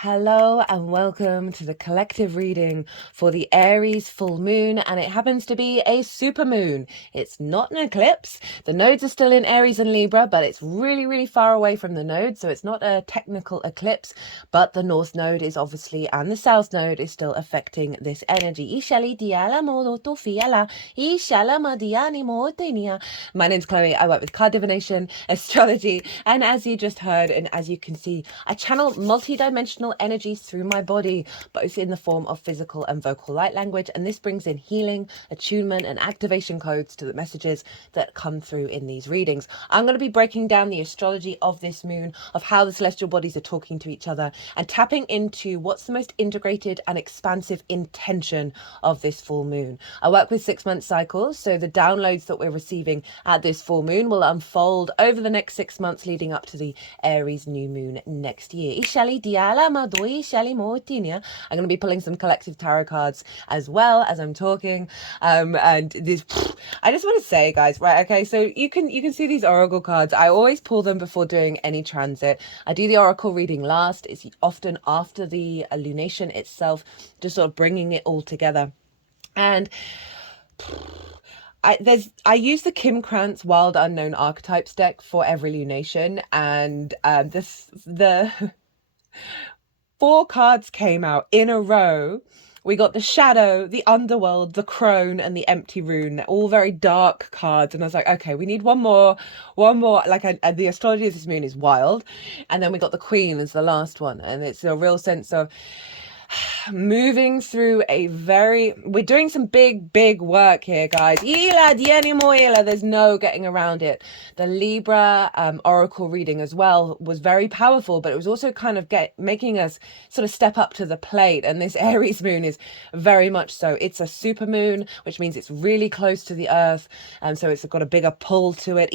Hello and welcome to the collective reading for the Aries full moon, and it happens to be a supermoon. It's not an eclipse. The nodes are still in Aries and Libra, but it's really far away from the node, so it's not a technical eclipse, but the north node is obviously, and the south node is still affecting this energy. My name's Chloe. I work with card divination, astrology, and as you just heard and as you can see, I channel multi-dimensional energies through my body, both in the form of physical and vocal light language, and this brings in healing, attunement, and activation codes to the messages that come through in these readings. I'm going to be breaking down the astrology of this moon, of how the celestial bodies are talking to each other, and tapping into what's the most integrated and expansive intention of this full moon. I work with 6-month cycles, so the downloads that we're receiving at this full moon will unfold over the next 6 months leading up to the Aries new moon next year. I'm going to be pulling some collective tarot cards as well as I'm talking. And this, I just want to say, guys, right? Okay, so you can see these oracle cards. I always pull them before doing any transit. I do the oracle reading last. It's often after the lunation itself, just sort of bringing it all together. And I use the Krans Wild Unknown Archetypes deck for every lunation, and the 4 cards came out in a row. We got the Shadow, the Underworld, the Crone, and the Empty Rune. They're all very dark cards, and I was like, okay, we need one more. Like, the astrology of this moon is wild, and then we got the Queen as the last one, and it's a real sense of moving through we're doing some big work here, guys. There's no getting around it. The Libra oracle reading as well was very powerful, but it was also kind of making us sort of step up to the plate, and this Aries moon is very much so. It's a super moon, which means it's really close to the earth, and so it's got a bigger pull to it.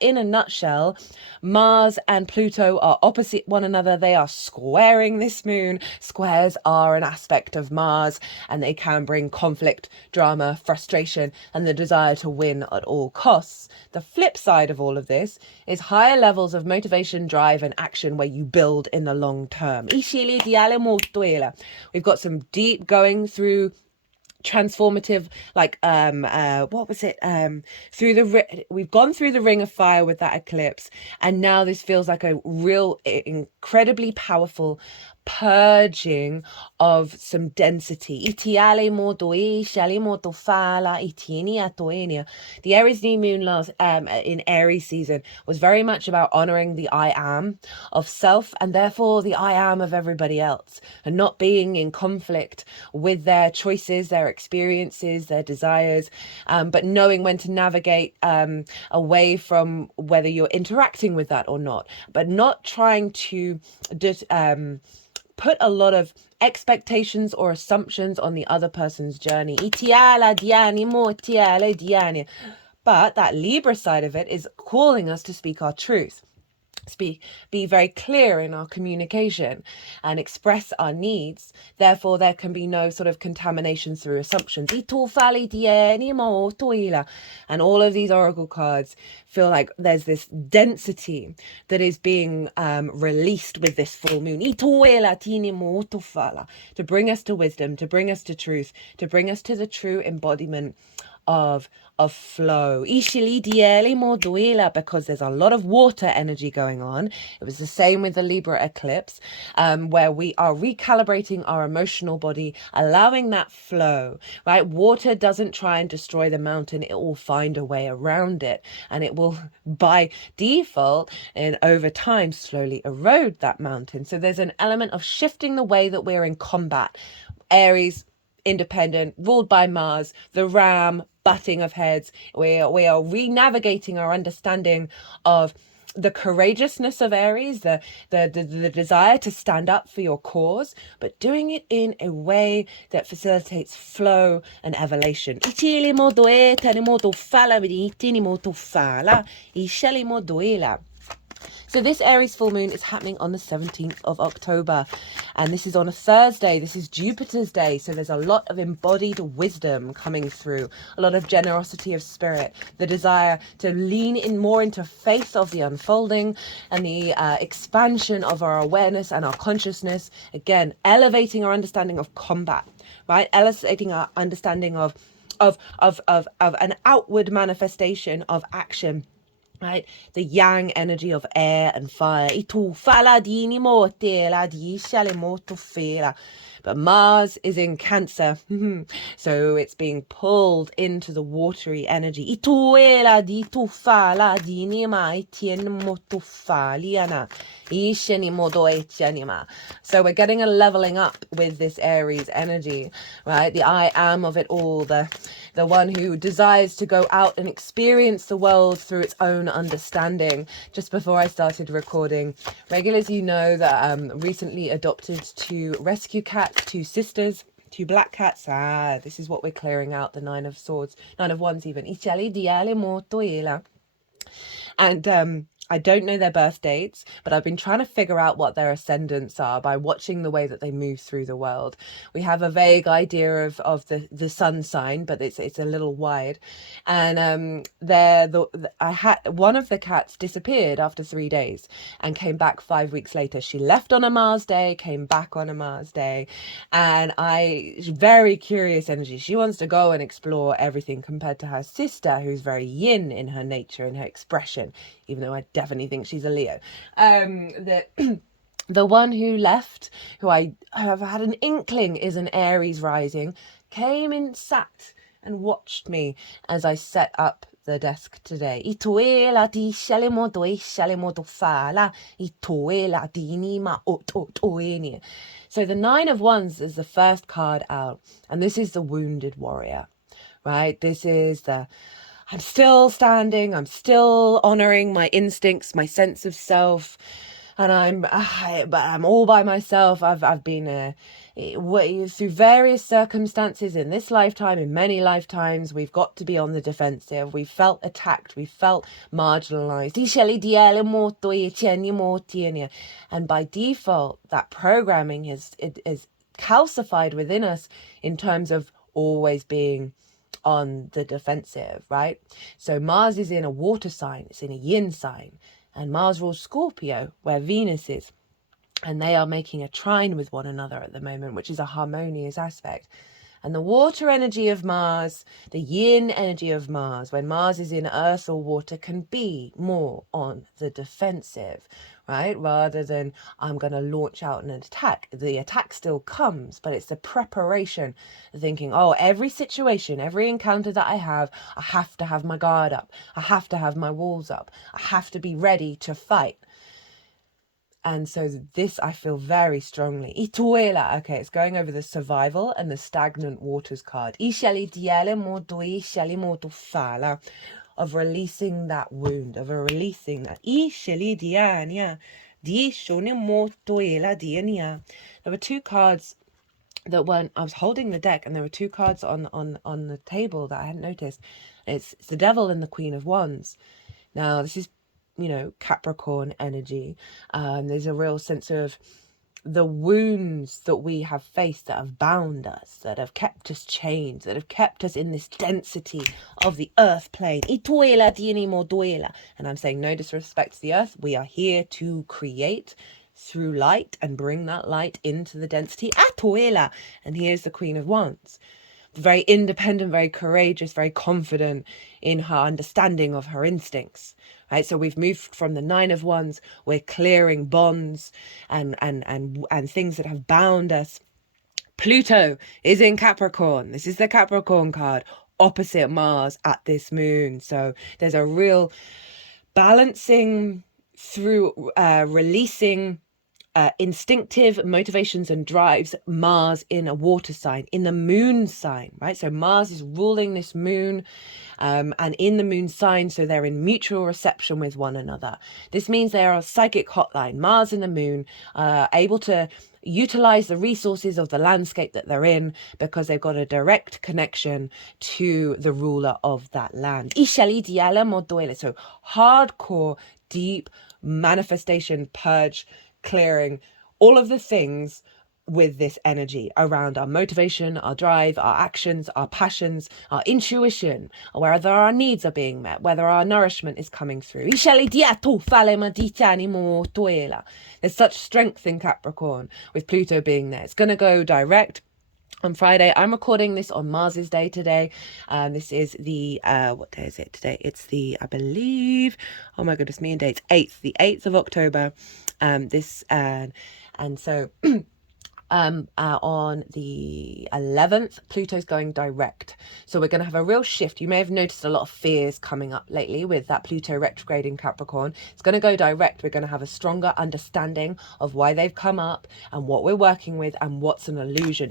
In a nutshell, Mars and Pluto are opposite one another. They are squaring this moon. Squares are an aspect of Mars, and they can bring conflict, drama, frustration, and the desire to win at all costs. The flip side of all of this is higher levels of motivation, drive, and action where you build in the long term. We've got some deep going through transformative, like we've gone through the ring of fire with that eclipse, and now this feels like a real incredibly powerful purging of some density. The Aries new moon last in Aries season was very much about honoring the I am of self, and therefore the I am of everybody else, and not being in conflict with their choices, their experiences, their desires, but knowing when to navigate away from whether you're interacting with that or not, but not trying to just put a lot of expectations or assumptions on the other person's journey. But that Libra side of it is calling us to speak our truth. Be very clear in our communication and express our needs. Therefore, there can be no sort of contamination through assumptions. And all of these oracle cards feel like there's this density that is being released with this full moon to bring us to wisdom, to bring us to truth, to bring us to the true embodiment of flow, because there's a lot of water energy going on. It was the same with the Libra eclipse, where we are recalibrating our emotional body, allowing that flow, right? Water doesn't try and destroy the mountain. It will find a way around it, and it will by default and over time slowly erode that mountain. So there's an element of shifting the way that we're in combat. Aries, independent, ruled by Mars, the ram, butting of heads. We are re-navigating our understanding of the courageousness of Aries, the desire to stand up for your cause, but doing it in a way that facilitates flow and evolution. So this Aries full moon is happening on the 17th of October, and this is on a Thursday. This is Jupiter's day, so there's a lot of embodied wisdom coming through, a lot of generosity of spirit, the desire to lean in more into faith of the unfolding and the expansion of our awareness and our consciousness. Again, elevating our understanding of combat, right? Elevating our understanding of an outward manifestation of action. Right, the yang energy of air and fire. But Mars is in Cancer, so it's being pulled into the watery energy. So we're getting a leveling up with this Aries energy, right? The I am of it all, the one who desires to go out and experience the world through its own understanding. Just before I started recording, regulars, you know that recently adopted 2 rescue cats, 2 sisters, 2 black cats. This is what we're clearing out, the 9 of Swords, 9 of Wands even. And I don't know their birth dates, but I've been trying to figure out what their ascendants are by watching the way that they move through the world. We have a vague idea of the sun sign, but it's a little wide. And I had one of the cats disappeared after 3 days and came back 5 weeks later. She left on a Mars day, came back on a Mars day, and very curious energy. She wants to go and explore everything, compared to her sister, who's very yin in her nature and her expression, even though I definitely think she's a Leo. The one who left, who I have had an inkling is an Aries rising, came and sat and watched me as I set up the desk today. So the 9 of Wands is the first card out, and this is the wounded warrior, right? This is the I'm still standing, I'm still honoring my instincts, my sense of self, and I'm all by myself. I've been through various circumstances in this lifetime, in many lifetimes. We've got to be on the defensive. We felt attacked, we felt marginalized, and by default, that programming is calcified within us in terms of always being on the defensive, right? So Mars is in a water sign, it's in a yin sign, and Mars rules Scorpio, where Venus is, and they are making a trine with one another at the moment, which is a harmonious aspect. And the water energy of Mars, the yin energy of Mars, when Mars is in earth or water, can be more on the defensive, right? Rather than I'm going to launch out an attack. The attack still comes, but it's the preparation, thinking, oh, every situation, every encounter that I have to have my guard up. I have to have my walls up. I have to be ready to fight. And so this, I feel very strongly. Ituela. Okay, it's going over the survival and the stagnant waters card. Of releasing that wound, of releasing that. There were 2 cards that when I was holding the deck, and there were 2 cards on the table that I hadn't noticed. It's the Devil and the Queen of Wands. Now, this is, Capricorn energy. There's a real sense of the wounds that we have faced that have bound us, that have kept us chained, that have kept us in this density of the earth plane. And I'm saying no disrespect to the earth. We are here to create through light and bring that light into the density. And here's the Queen of Wands. Very independent, very courageous, very confident in her understanding of her instincts. Right, so we've moved from the 9 of Wands. We're clearing bonds and things that have bound us. Pluto is in Capricorn. This is the Capricorn card, opposite Mars at this moon. So there's a real balancing through releasing instinctive motivations and drives. Mars in a water sign, in the moon sign, right? So Mars is ruling this moon, and in the moon sign, so they're in mutual reception with one another. This means they are a psychic hotline. Mars and the moon able to utilize the resources of the landscape that they're in, because they've got a direct connection to the ruler of that land. So hardcore, deep, manifestation, purge, clearing, all of the things with this energy around our motivation, our drive, our actions, our passions, our intuition, whether our needs are being met, whether our nourishment is coming through. There's such strength in Capricorn with Pluto being there. It's going to go direct on Friday. I'm recording this on Mars's day today. This is the, what day is it today? It's the, I believe, oh my goodness, me and dates, the 8th of October. And so on the 11th, Pluto's going direct. So we're going to have a real shift. You may have noticed a lot of fears coming up lately with that Pluto retrograde in Capricorn. It's going to go direct. We're going to have a stronger understanding of why they've come up and what we're working with and what's an illusion.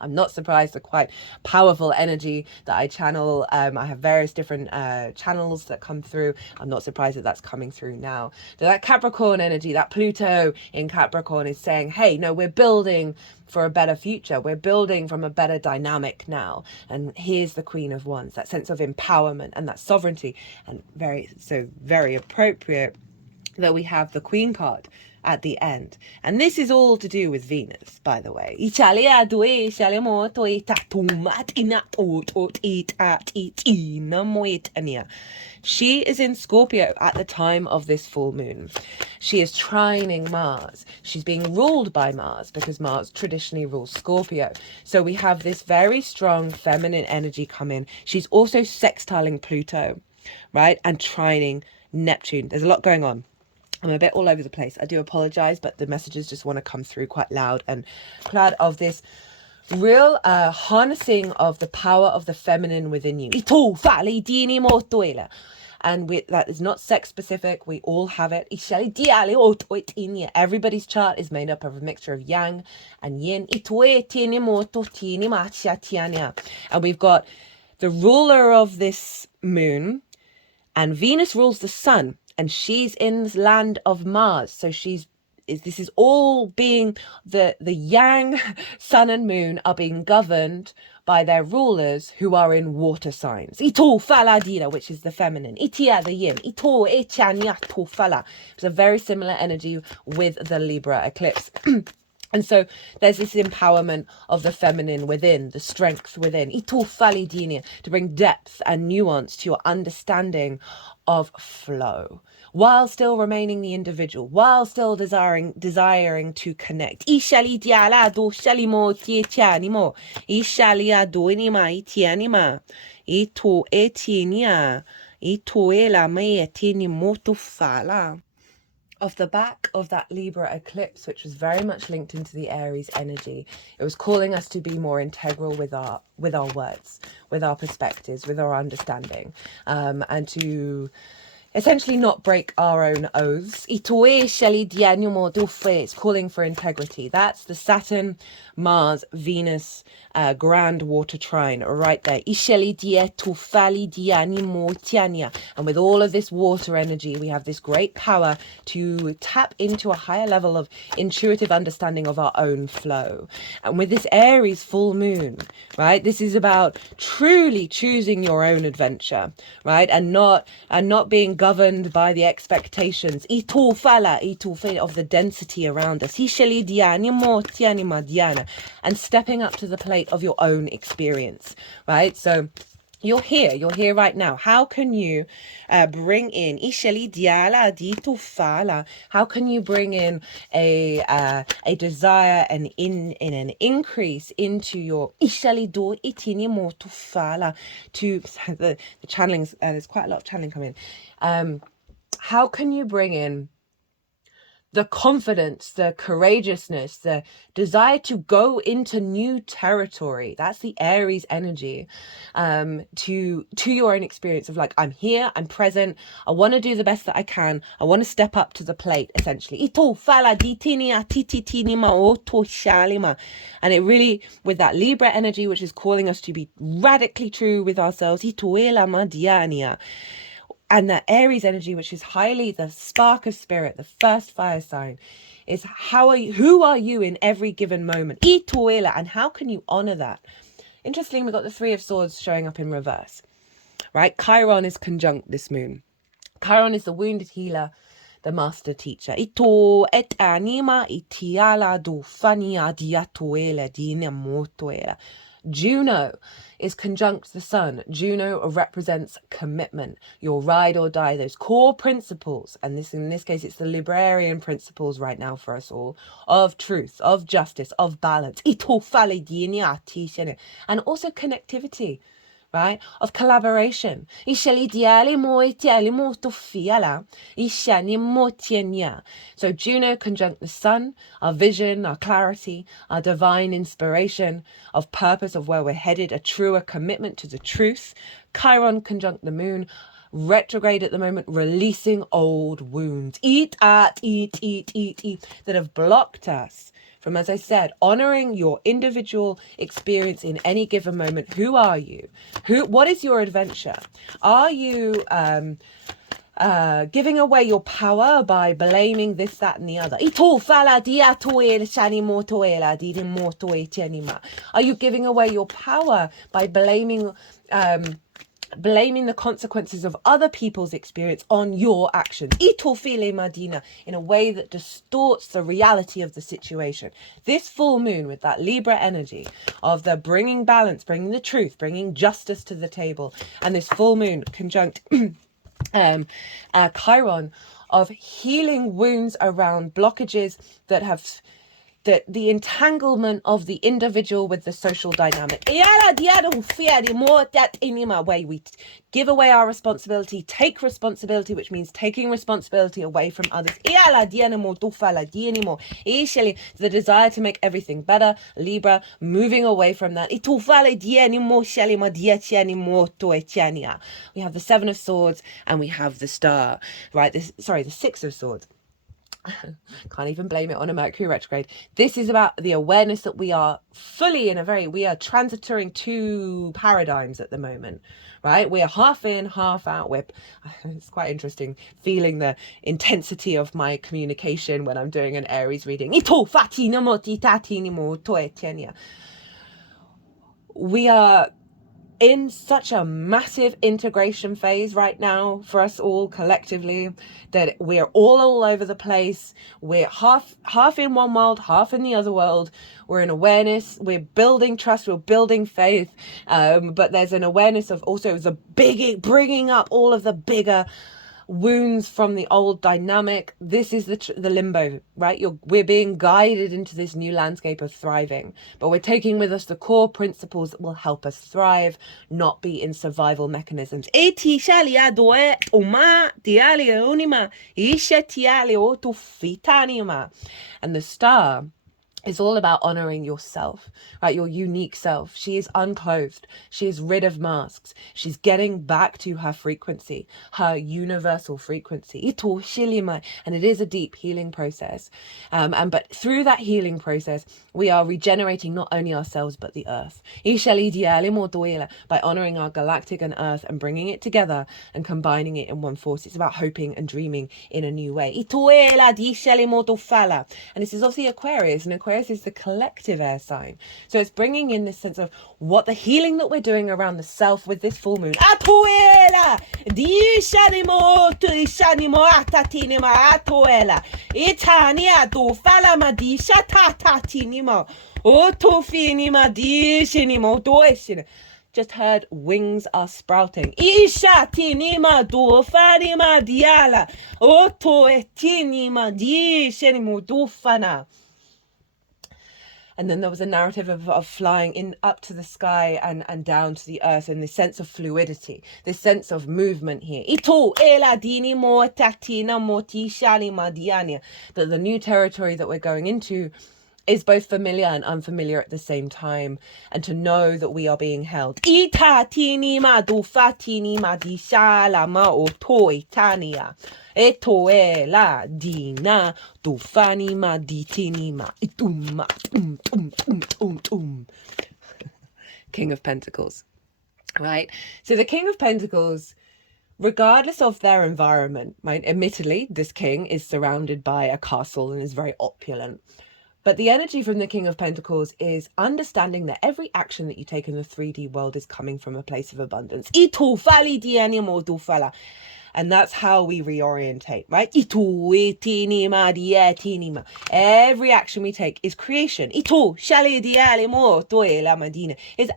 I'm not surprised. The quite powerful energy that I channel. I have various different channels that come through. I'm not surprised that that's coming through now. So that Capricorn energy, that Pluto in Capricorn is saying, hey, no, we're building for a better future. We're building from a better dynamic now. And here's the Queen of Wands, that sense of empowerment and that sovereignty. And very appropriate that we have the Queen card at the end. And this is all to do with Venus, by the way. She is in Scorpio at the time of this full moon. She is trining Mars. She's being ruled by Mars because Mars traditionally rules Scorpio. So we have this very strong feminine energy come in. She's also sextiling Pluto, right? And trining Neptune. There's a lot going on. I'm a bit all over the place. I do apologize, but the messages just want to come through quite loud and proud of this real harnessing of the power of the feminine within you. And that is not sex specific. We all have it. Everybody's chart is made up of a mixture of yang and yin. And we've got the ruler of this moon, and Venus rules the sun. And she's in the land of Mars. So this is all being, the yang, sun and moon are being governed by their rulers who are in water signs. Ito faladina, which is the feminine. Itia, the yin. Ito echanya to fala. It's a very similar energy with the Libra eclipse. And so there's this empowerment of the feminine within, the strength within, ito falidina, to bring depth and nuance to your understanding of flow, while still remaining the individual, while still desiring to connect. Ishali dialado shalimo tietanimo, ishaliado inima itianima, ito etinia, ito ela me etini moto fala. Off the back of that Libra eclipse, which was very much linked into the Aries energy, it was calling us to be more integral with our words, with our perspectives, with our understanding, and to essentially not break our own oaths. It's calling for integrity. That's the Saturn, Mars, Venus, grand water trine right there. And with all of this water energy, we have this great power to tap into a higher level of intuitive understanding of our own flow. And with this Aries full moon, right, this is about truly choosing your own adventure, right, and not being governed by the expectations of the density around us, and stepping up to the plate of your own experience, right? So you're here right now. How can you bring in how can you bring in a desire and in an increase into your to the channelings? There's quite a lot of channeling coming in. How can you bring in the confidence, the courageousness, the desire to go into new territory? That's the Aries energy, to your own experience of like, I'm here, I'm present, I want to do the best that I can, I want to step up to the plate, essentially. And it really, with that Libra energy, which is calling us to be radically true with ourselves, and that Aries energy, which is highly the spark of spirit, the first fire sign, is who are you in every given moment? And how can you honor that? Interestingly, we've got the Three of Swords showing up in reverse, right? Chiron is conjunct this moon. Chiron is the wounded healer, the master teacher. Ito et anima itiala do fania diatuela dina mortuela. Juno is conjunct the sun. Juno represents commitment, your ride or die, those core principles. And this, in this case, it's the Librarian principles right now for us all, of truth, of justice, of balance. And also connectivity, right? Of collaboration. So Juno conjunct the sun, our vision, our clarity, our divine inspiration of purpose, of where we're headed, a truer commitment to the truth. Chiron conjunct the moon, retrograde at the moment, releasing old wounds. Eat, that have blocked us from, as I said, honoring your individual experience in any given moment. Who are you? What is your adventure? Are you giving away your power by blaming this, that, and the other? Are you giving away your power by blaming the consequences of other people's experience on your actions in a way that distorts the reality of the situation? This full moon, with that Libra energy of the bringing balance, bringing the truth, bringing justice to the table, and this full moon conjunct Chiron, of healing wounds around blockages that have the entanglement of the individual with the social dynamic, where we give away our responsibility, take responsibility, which means taking responsibility away from others. The desire to make everything better, Libra, moving away from that. We have the Seven of Swords and we have the Star, right? The Six of Swords. Can't even blame it on a Mercury retrograde. This is about the awareness that we are fully we are transitoring two paradigms at the moment, right? We are half in, half out. It's quite interesting feeling the intensity of my communication when I'm doing an Aries reading. We are in such a massive integration phase right now for us all collectively that we're all over the place. We're half in one world, half in the other world. We're in awareness, we're building trust, we're building faith, but there's an awareness of also bringing up all of the bigger wounds from the old dynamic. This is the limbo, right? We're being guided into this new landscape of thriving, but we're taking with us the core principles that will help us thrive, not be in survival mechanisms. And the Star is all about honoring yourself, right? Your unique self. She is unclothed. She is rid of masks. She's getting back to her frequency, her universal frequency. And it is a deep healing process. But through that healing process, we are regenerating not only ourselves, but the earth. By honoring our galactic and earth and bringing it together and combining it in one force. It's about hoping and dreaming in a new way. And this is obviously Aquarius, and Aquarius is the collective air sign. So it's bringing in this sense of what the healing that we're doing around the self with this full moon. Just heard wings are sprouting. And then there was a narrative of flying up to the sky and down to the earth, and this sense of fluidity, this sense of movement here. That the new territory that we're going into is both familiar and unfamiliar at the same time, and to know that we are being held. King of Pentacles, right? So the King of Pentacles, regardless of their environment, right? Admittedly, this king is surrounded by a castle and is very opulent. But the energy from the King of Pentacles is understanding that every action that you take in the 3D world is coming from a place of abundance. And that's how we reorientate, right? Every action we take is creation. Is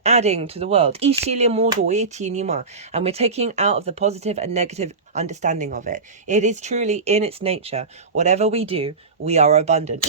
adding to the world. And we're taking out of the positive and negative understanding of it. It is truly in its nature. Whatever we do, we are abundant.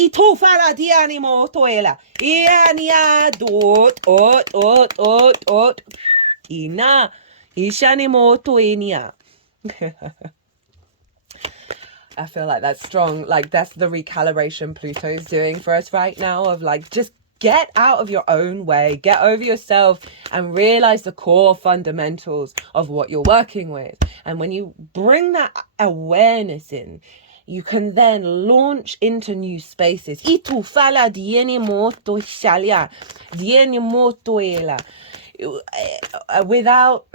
I feel like that's strong. Like, that's the recalibration Pluto's doing for us right now, of like, just get out of your own way, get over yourself, and realize the core fundamentals of what you're working with. And when you bring that awareness in, you can then launch into new spaces without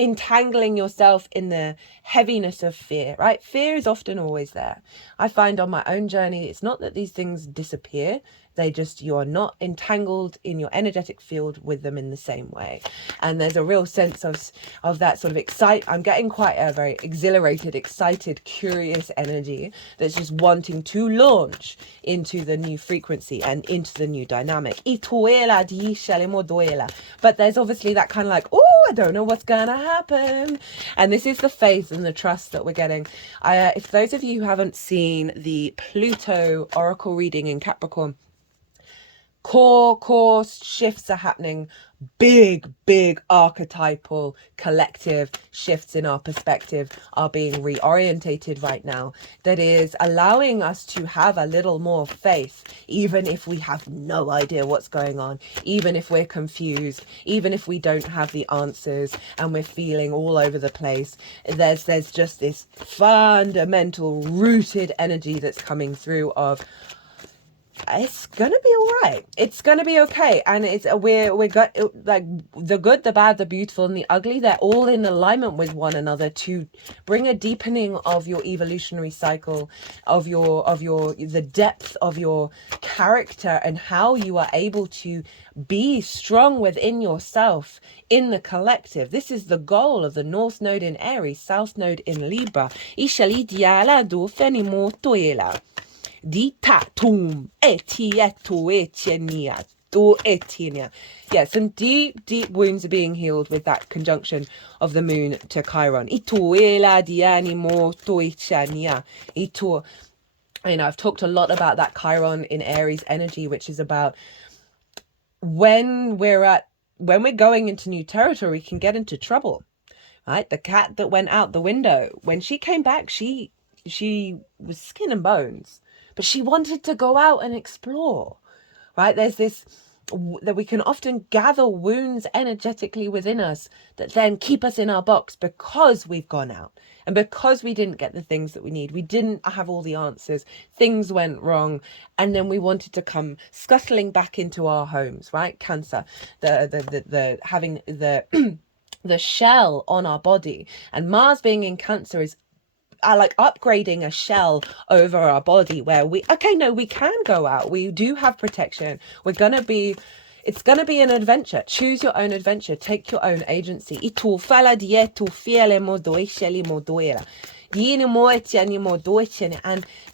entangling yourself in the heaviness of fear, right? Fear is often always there. I find on my own journey, it's not that these things disappear. They just, you are not entangled in your energetic field with them in the same way. And there's a real sense of that sort of I'm getting quite a very exhilarated, excited, curious energy that's just wanting to launch into the new frequency and into the new dynamic. But there's obviously that kind of like, oh, I don't know what's gonna happen. And this is the faith and the trust that we're getting. If those of you who haven't seen the Pluto Oracle reading in Capricorn, core shifts are happening. Big archetypal collective shifts in our perspective are being reorientated right now. That is allowing us to have a little more faith, even if we have no idea what's going on, even if we're confused, even if we don't have the answers and we're feeling all over the place. There's just this fundamental rooted energy that's coming through of, it's gonna be all right, it's gonna be okay. And it's we're got like the good, the bad, the beautiful, and the ugly, they're all in alignment with one another to bring a deepening of your evolutionary cycle, of the depth of your character, and how you are able to be strong within yourself in the collective. This is the goal of the North Node in Aries, South Node in Libra. Yeah, some deep wounds are being healed with that conjunction of the moon to Chiron. I've talked a lot about that Chiron in Aries energy, which is about when we're going into new territory, we can get into trouble, right? The cat that went out the window, when she came back, she was skin and bones, but she wanted to go out and explore, right? There's this, that we can often gather wounds energetically within us that then keep us in our box because we've gone out and because we didn't get the things that we need. We didn't have all the answers. Things went wrong. And then we wanted to come scuttling back into our homes, right? Cancer, the having the the shell on our body, and Mars being in Cancer is like upgrading a shell over our body where we can go out, we do have protection, it's gonna be an adventure. Choose your own adventure, take your own agency. And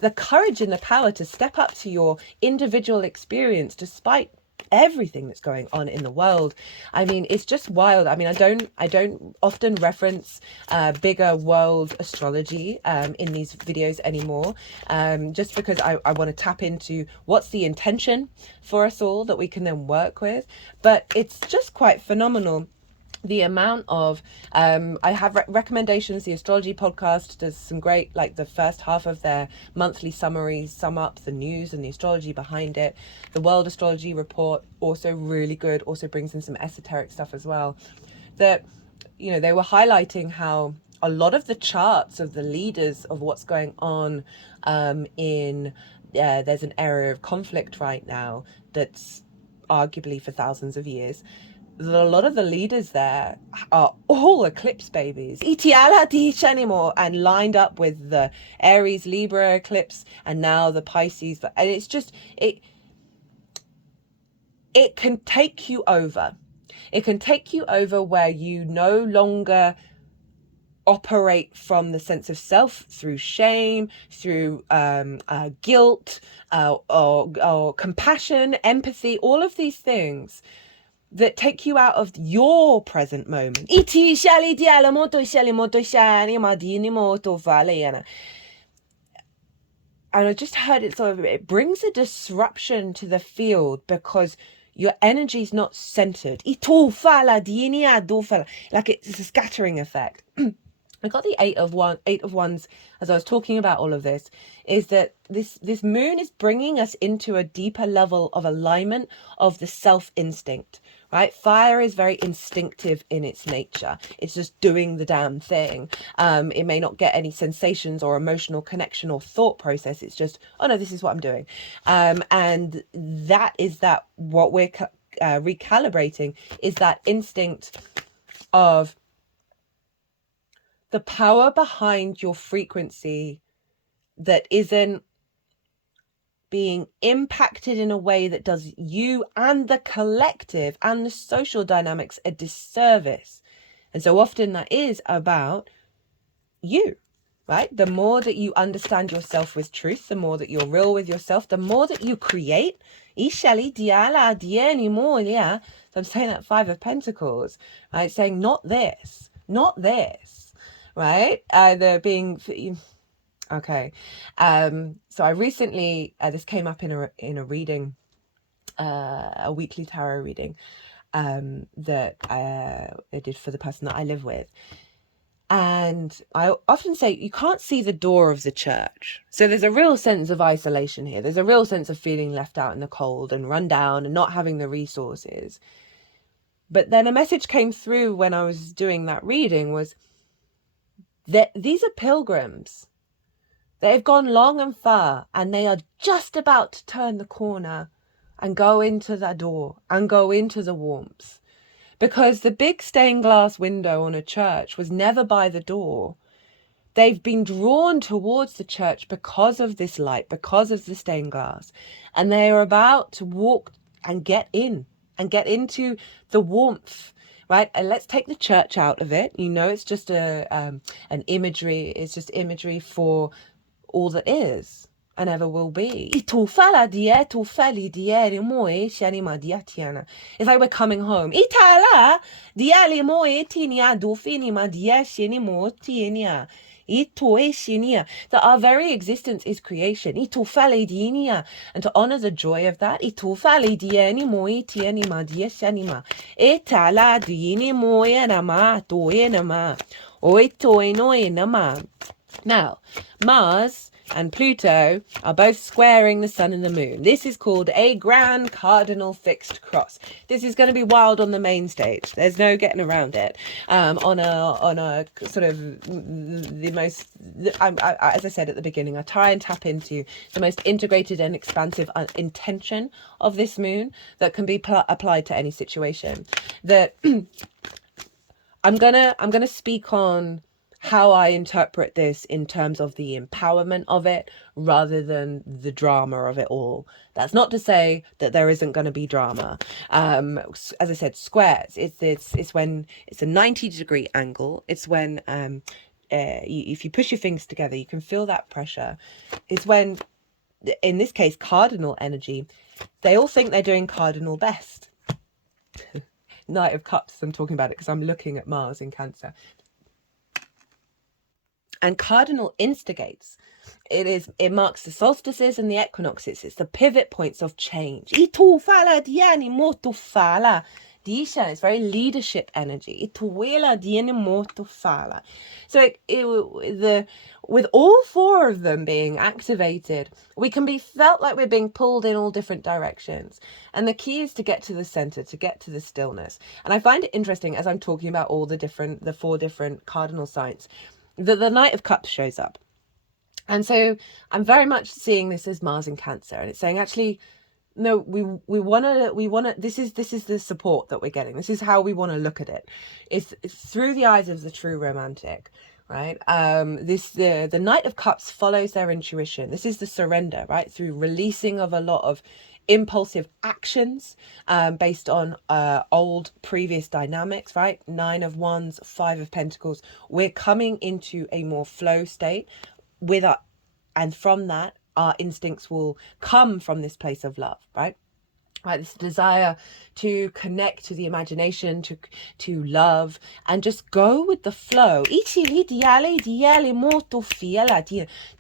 the courage and the power to step up to your individual experience despite everything that's going on in the world. I mean, it's just wild. I mean, I don't often reference bigger world astrology in these videos anymore, just because I want to tap into what's the intention for us all that we can then work with. But it's just quite phenomenal, the amount of I have recommendations. The astrology podcast does some great, like the first half of their monthly summaries sum up the news and the astrology behind it. The World Astrology Report, also really good, also brings in some esoteric stuff as well. That, you know, they were highlighting how a lot of the charts of the leaders of what's going on there's an area of conflict right now that's arguably for thousands of years. A lot of the leaders there are all eclipse babies, and lined up with the Aries Libra eclipse and now the Pisces. And it's just it can take you over. It can take you over where you no longer operate from the sense of self through shame, through guilt, or compassion, empathy, all of these things that take you out of your present moment. And I just heard it sort of, it brings a disruption to the field because your energy is not centered. Like it's a scattering effect. I got the eight of wands as I was talking about all of this, is that this moon is bringing us into a deeper level of alignment of the self instinct, right? Fire is very instinctive in its nature. It's just doing the damn thing. It may not get any sensations or emotional connection or thought process. It's just, oh no, this is what I'm doing. And that is that what we're recalibrating is that instinct of the power behind your frequency that isn't being impacted in a way that does you and the collective and the social dynamics a disservice. And so often that is about you, right? The more that you understand yourself with truth, the more that you're real with yourself, the more that you create. So I'm saying that Five of Pentacles, right? Saying not this, right? Either being, okay. So I recently, this came up in a reading, a weekly tarot reading, that I did for the person that I live with. And I often say you can't see the door of the church. So there's a real sense of isolation here. There's a real sense of feeling left out in the cold and run down and not having the resources. But then a message came through when I was doing that reading was that these are pilgrims. They've gone long and far and they are just about to turn the corner and go into that door and go into the warmth. Because the big stained glass window on a church was never by the door. They've been drawn towards the church because of this light, because of the stained glass. And they are about to walk and get in and get into the warmth. Right, and let's take the church out of it. You know, it's just an imagery. It's just imagery for all that is and ever will be. It's like we're coming home. That our very existence is creation. And to honor the joy of that, now, Mars and Pluto are both squaring the sun and the moon. This is called a grand cardinal fixed cross. This is going to be wild on the main stage. There's no getting around it. On a sort of the most, as I said at the beginning, I try and tap into the most integrated and expansive intention of this moon that can be applied to any situation. That I'm gonna speak on how I interpret this in terms of the empowerment of it rather than the drama of it all. That's not to say that there isn't going to be drama. As I said, squares, it's when it's a 90-degree angle. It's when if you push your fingers together, you can feel that pressure. It's when, in this case, cardinal energy, they all think they're doing cardinal best. Knight of Cups, I'm talking about it because I'm looking at Mars in Cancer. And cardinal instigates. It marks the solstices and the equinoxes. It's the pivot points of change. It's very leadership energy. So with all four of them being activated, we can be felt like we're being pulled in all different directions. And the key is to get to the center, to get to the stillness. And I find it interesting as I'm talking about all the four different cardinal signs, that the Knight of Cups shows up. And so I'm very much seeing this as Mars in Cancer, and it's saying, actually, no, we want to, this is the support that we're getting. This is how we want to look at it. It's through the eyes of the true romantic, right? The Knight of Cups follows their intuition. This is the surrender, right? Through releasing of a lot of impulsive actions based on old previous dynamics, right? 9 of Wands, 5 of Pentacles. We're coming into a more flow state with our, and from that, our instincts will come from this place of love, right? Right, this desire to connect to the imagination, to love, and just go with the flow. To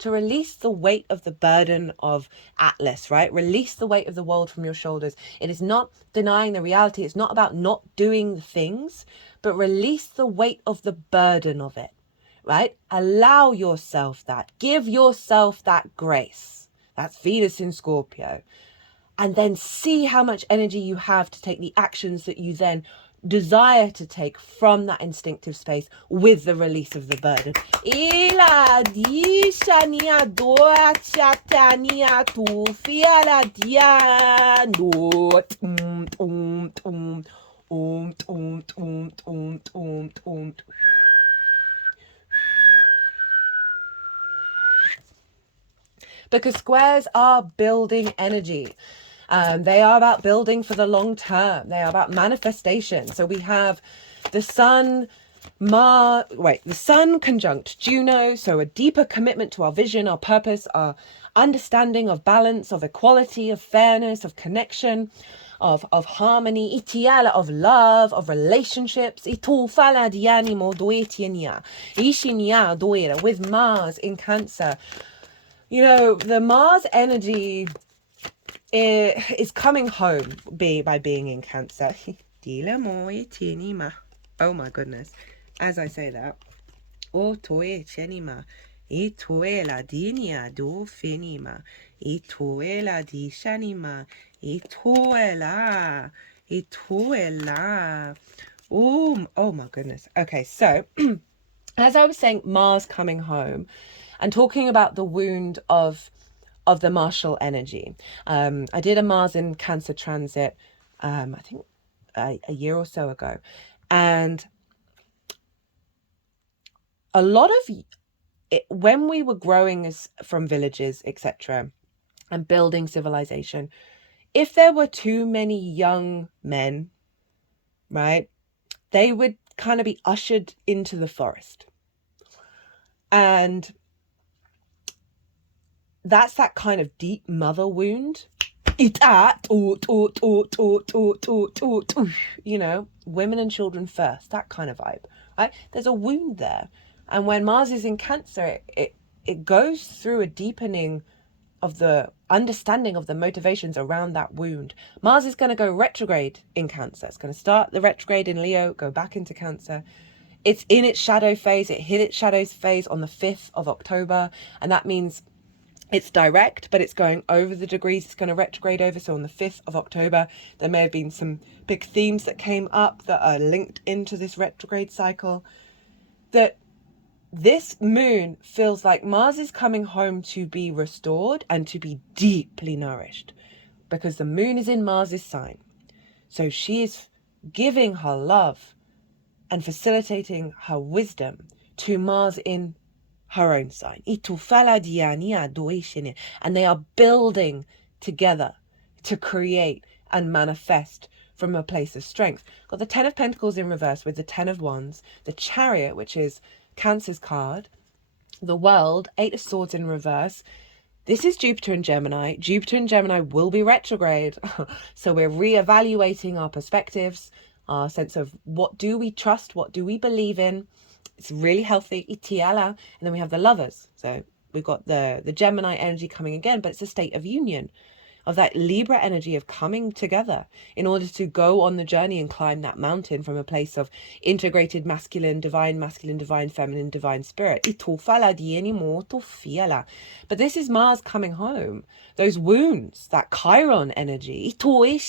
release the weight of the burden of Atlas, right? Release the weight of the world from your shoulders. It is not denying the reality. It's not about not doing the things, but release the weight of the burden of it, right? Allow yourself that. Give yourself that grace. That's Venus in Scorpio. And then see how much energy you have to take the actions that you then desire to take from that instinctive space with the release of the burden. Because squares are building energy. They are about building for the long term. They are about manifestation. So we have the sun, the sun conjunct Juno. So a deeper commitment to our vision, our purpose, our understanding of balance, of equality, of fairness, of connection, of harmony, itiala, of love, of relationships. With Mars in Cancer. You know, the Mars energy is coming home by being in Cancer. Oh my goodness. As I say that. Oh my goodness. Okay, so as I was saying, Mars coming home and talking about the wound of the martial energy. I did a Mars in Cancer transit, I think a year or so ago. And a lot of it, when we were growing from villages, etc., and building civilization, if there were too many young men, right, they would kind of be ushered into the forest. And that's that kind of deep mother wound. You know, women and children first, that kind of vibe, right? There's a wound there. And when Mars is in Cancer, it goes through a deepening of the understanding of the motivations around that wound. Mars is going to go retrograde in Cancer. It's going to start the retrograde in Leo, go back into Cancer. It's in its shadow phase. It hit its shadow phase on the 5th of October. And that means it's direct, but it's going over the degrees it's going to retrograde over. So on the 5th of October, there may have been some big themes that came up that are linked into this retrograde cycle. That this moon feels like Mars is coming home to be restored and to be deeply nourished, because the moon is in Mars's sign. So she is giving her love and facilitating her wisdom to Mars in her own sign. And they are building together to create and manifest from a place of strength. Got the 10 of Pentacles in reverse with the 10 of Wands, the Chariot, which is Cancer's card, the World, 8 of Swords in reverse. This is Jupiter in Gemini. Jupiter in Gemini will be retrograde. So we're reevaluating our perspectives, our sense of what do we trust, what do we believe in. It's really healthy. Itiala. And then we have the Lovers. So we've got the Gemini energy coming again, but it's a state of union, of that Libra energy of coming together in order to go on the journey and climb that mountain from a place of integrated masculine, divine feminine, divine spirit. But this is Mars coming home. Those wounds, that Chiron energy. And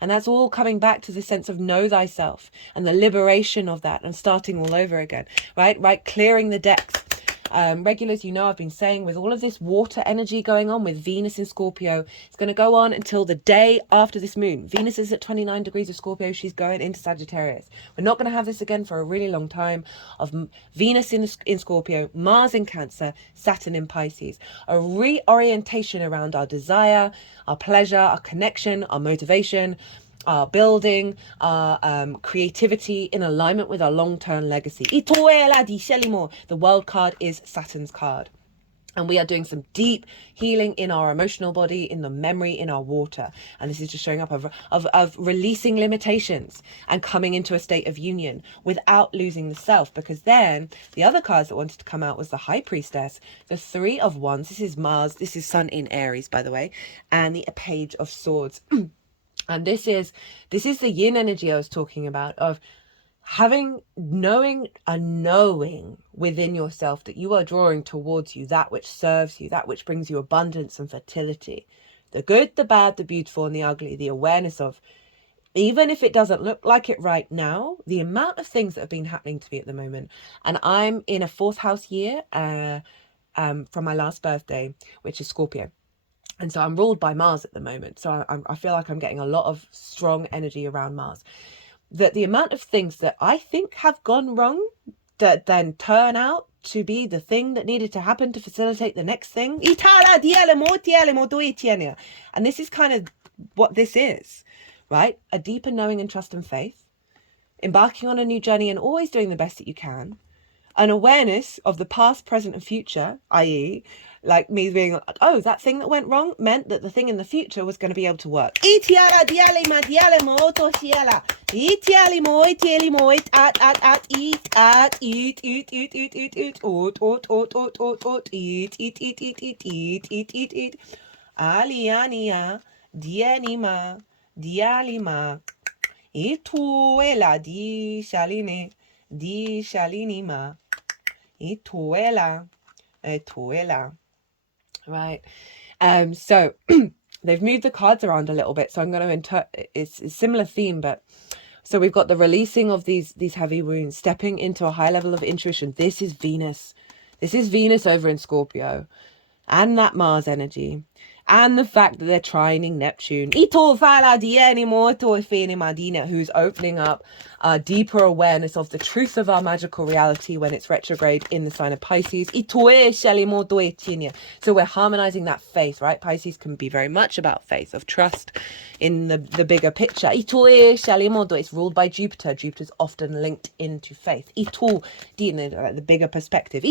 that's all coming back to the sense of know thyself and the liberation of that and starting all over again, right? Clearing the decks. Regulars, you know, I've been saying with all of this water energy going on with Venus in Scorpio, it's going to go on until the day after this moon. Venus is at 29 degrees of Scorpio. She's going into Sagittarius. We're not going to have this again for a really long time of Venus in Scorpio, Mars in Cancer, Saturn in Pisces. A reorientation around our desire, our pleasure, our connection, our motivation, our building, our creativity in alignment with our long-term legacy. The World card is Saturn's card. And we are doing some deep healing in our emotional body, in the memory, in our water. And this is just showing up of releasing limitations and coming into a state of union without losing the self. Because then the other cards that wanted to come out was the High Priestess, the Three of Wands. This is Mars. This is Sun in Aries, by the way. And the Page of Swords. And this is the yin energy I was talking about, of knowing within yourself that you are drawing towards you that which serves you, that which brings you abundance and fertility. The good, the bad, the beautiful and the ugly. The awareness of, even if it doesn't look like it right now, the amount of things that have been happening to me at the moment. And I'm in a 4th house year from my last birthday, which is Scorpio. And so I'm ruled by Mars at the moment. So I feel like I'm getting a lot of strong energy around Mars. That the amount of things that I think have gone wrong that then turn out to be the thing that needed to happen to facilitate the next thing. And this is kind of what this is, right? A deeper knowing and trust and faith. Embarking on a new journey and always doing the best that you can. An awareness of the past, present and future, i.e. like me being, oh, that thing that went wrong meant that the thing in the future was going to be able to work. Right. So they've moved the cards around a little bit, so I'm going to it's a similar theme, but so we've got the releasing of these heavy wounds, stepping into a high level of intuition. This is Venus over in Scorpio, and that Mars energy, and the fact that they're trining Neptune, who's opening up a deeper awareness of the truth of our magical reality when it's retrograde in the sign of Pisces. So we're harmonizing that faith, right? Pisces can be very much about faith, of trust in the bigger picture. It's ruled by Jupiter. Jupiter's often linked into faith. The bigger perspective.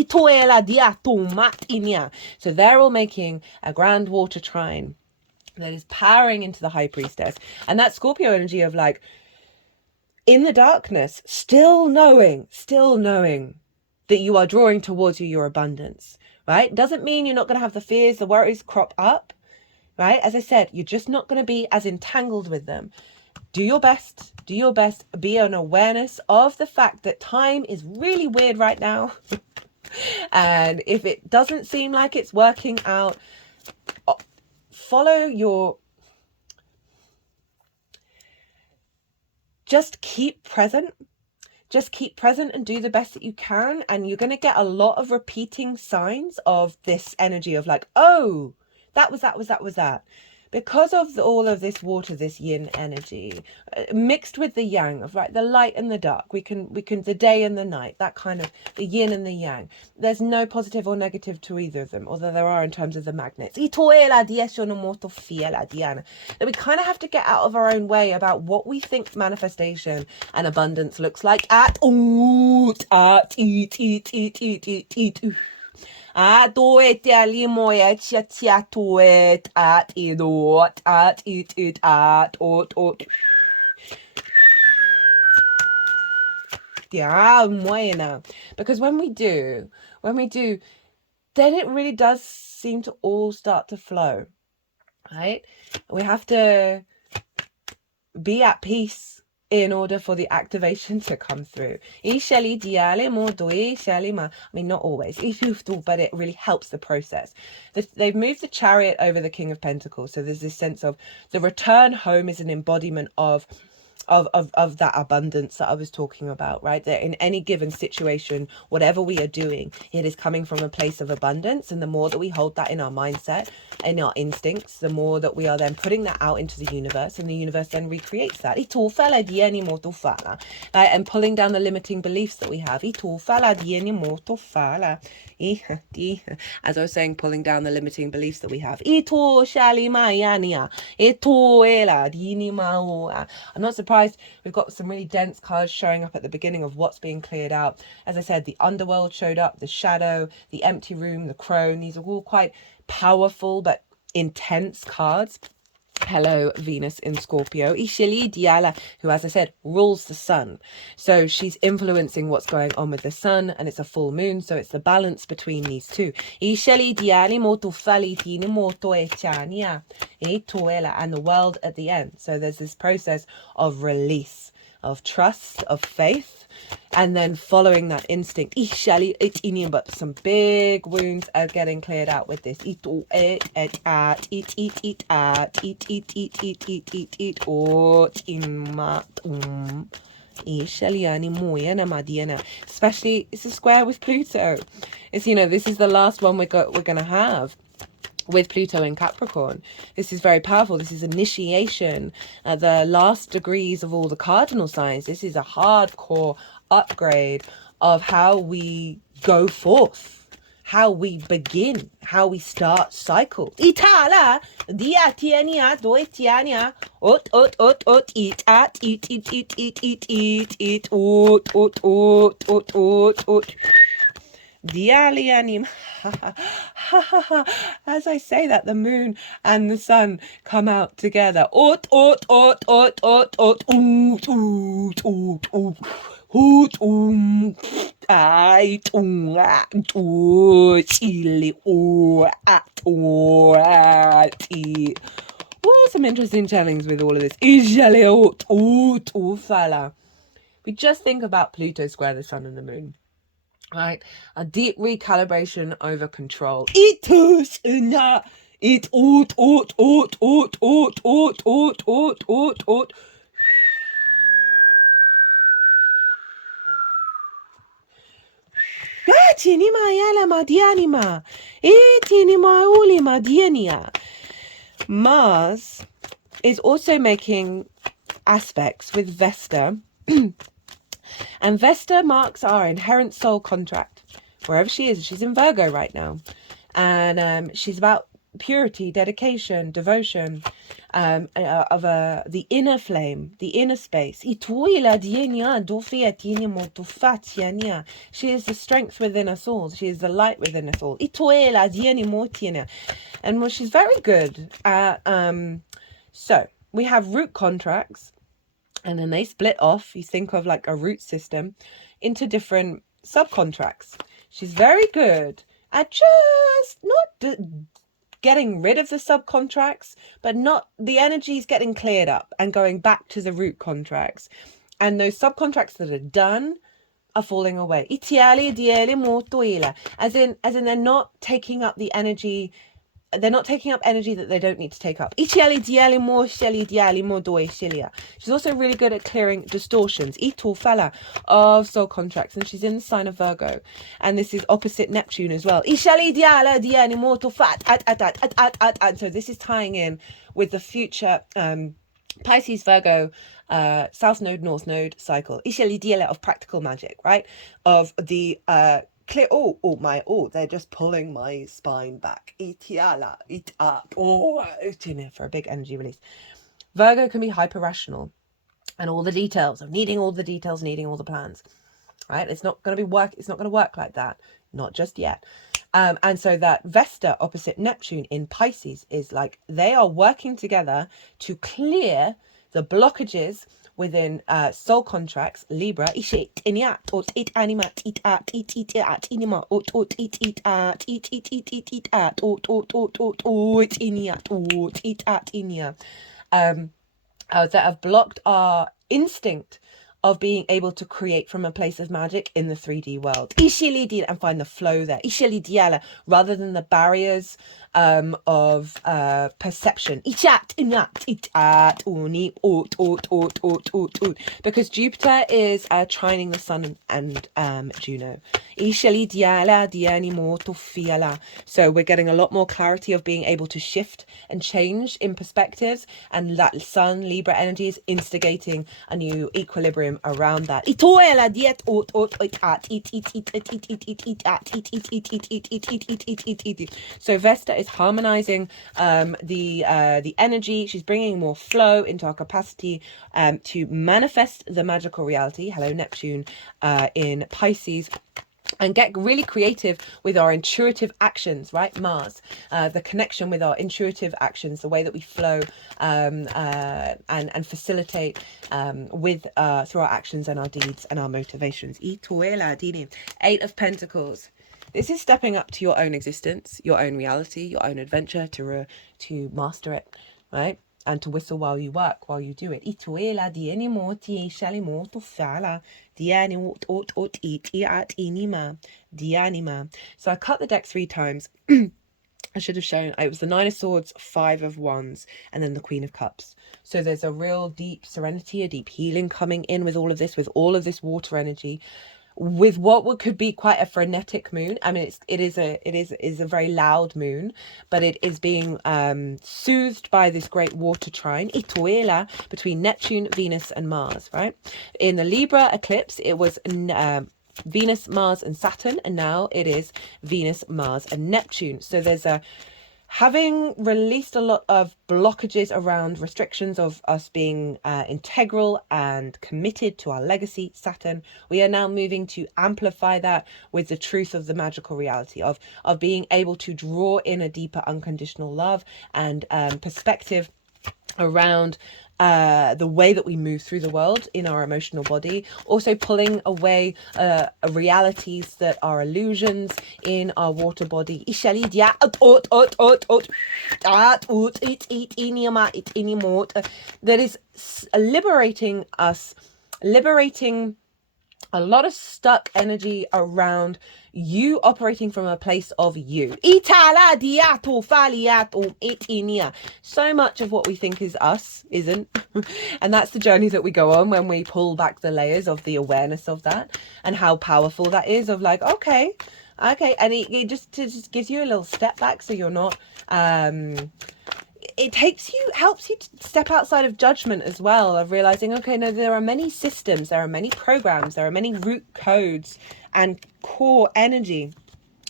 So they're all making a grand water trine that is powering into the High Priestess. And that Scorpio energy of like, in the darkness, still knowing that you are drawing towards you your abundance, right? Doesn't mean you're not going to have the fears, the worries crop up, right? As I said, you're just not going to be as entangled with them. Do your best, be an awareness of the fact that time is really weird right now. And if it doesn't seem like it's working out, follow your, just keep present and do the best that you can. And you're going to get a lot of repeating signs of this energy of like, oh, that was that. Because of all of this water, this yin energy, mixed with the yang of right, the light and the dark, we can the day and the night, that kind of the yin and the yang. There's no positive or negative to either of them, although there are in terms of the magnets. That we kind of have to get out of our own way about what we think manifestation and abundance looks like Yeah, because when we do, then it really does seem to all start to flow, right? We have to be at peace in order for the activation to come through. I mean, not always, but it really helps the process. They've moved the Chariot over the King of Pentacles. So there's this sense of the return home is an embodiment of of that abundance that I was talking about, right? That in any given situation, whatever we are doing, it is coming from a place of abundance. And the more that we hold that in our mindset, in our instincts, the more that we are then putting that out into the universe, and the universe then recreates that. And pulling down the limiting beliefs that we have. As I was saying, pulling down the limiting beliefs that we have. I'm not surprised we've got some really dense cards showing up at the beginning of what's being cleared out. As I said, the underworld showed up, the shadow, the empty room, the crone. These are all quite powerful but intense cards. Hello, Venus in Scorpio. Ishili Diala, who, as I said, rules the sun. So she's influencing what's going on with the sun, and it's a full moon, so it's the balance between these two. Ishili Diali moto falitini moto echania. And the world at the end. So there's this process of release, of trust, of faith, and then following that instinct. But some big wounds are getting cleared out with this. Especially, it's a square with Pluto. It's, you know, this is the last one we're gonna have with Pluto in Capricorn. This is very powerful. This is initiation, the last degrees of all the cardinal signs. This is a hardcore upgrade of how we go forth, how we begin, how we start cycle. Itala dia tiania doetiania ot eat at eat ot Dialianim. As I say that, the moon and the sun come out together. Some interesting channelings with all of this. We just think about Pluto square the sun and the moon. Right, a deep recalibration over control. Mars is also making aspects with Vesta. And Vesta marks our inherent soul contract, wherever she is. She's in Virgo right now. And she's about purity, dedication, devotion, of the inner flame, the inner space. She is the strength within us all. She is the light within us all. And she's very good at... So, we have root contracts. And then they split off, you think of like a root system, into different subcontracts. She's very good at just not getting rid of the subcontracts, but not the energy's getting cleared up and going back to the root contracts. And those subcontracts that are done are falling away. As in they're not taking up the energy. They're not taking up energy that they don't need to take up. She's also really good at clearing distortions of soul contracts, and she's in the sign of Virgo, and this is opposite Neptune as well. So this is tying in with the future Pisces, Virgo, South Node, North Node cycle. Of practical magic, right? Of the clear. They're just pulling my spine back. For a big energy release. Virgo can be hyper rational, and all the details of needing all the details, needing all the plans. Right? It's not going to work like that. Not just yet. And so that Vesta opposite Neptune in Pisces is like they are working together to clear the blockages within soul contracts. Libra, that have blocked our instinct of being able to create from a place of magic in the 3D world. And find the flow there. Rather than the barriers of perception. Because Jupiter is trining the sun and Juno. So we're getting a lot more clarity of being able to shift and change in perspectives, and that sun Libra energy is instigating a new equilibrium around that. So Vesta is harmonizing the energy. She's bringing more flow into our capacity to manifest the magical reality. Hello Neptune in Pisces. And get really creative with our intuitive actions, right? Mars, the connection with our intuitive actions, the way that we flow and facilitate with through our actions and our deeds and our motivations. Eight of Pentacles. This is stepping up to your own existence, your own reality, your own adventure to master it, right? And to whistle while you work, while you do it. So I cut the deck 3 times. I should have shown it was the 9 of Swords, 5 of Wands, and then the Queen of Cups. So there's a real deep serenity, a deep healing coming in with all of this water energy, with what could be quite a frenetic moon. I mean, it is a very loud moon, but it is being soothed by this great water trine between Neptune, Venus, and Mars. Right, in the Libra eclipse, it was Venus, Mars, and Saturn, and now it is Venus, Mars, and Neptune. So there's having released a lot of blockages around restrictions of us being integral and committed to our legacy, Saturn. We are now moving to amplify that with the truth of the magical reality of being able to draw in a deeper unconditional love and perspective around the way that we move through the world in our emotional body, also pulling away realities that are illusions in our water body. That is liberating us, liberating a lot of stuck energy around you operating from a place of you. So much of what we think is us isn't. And that's the journey that we go on when we pull back the layers of the awareness of that and how powerful that is, of like, okay. And it just gives you a little step back, so you're not it helps you to step outside of judgment as well, of realizing, okay, no, there are many systems, there are many programs, there are many root codes and core energy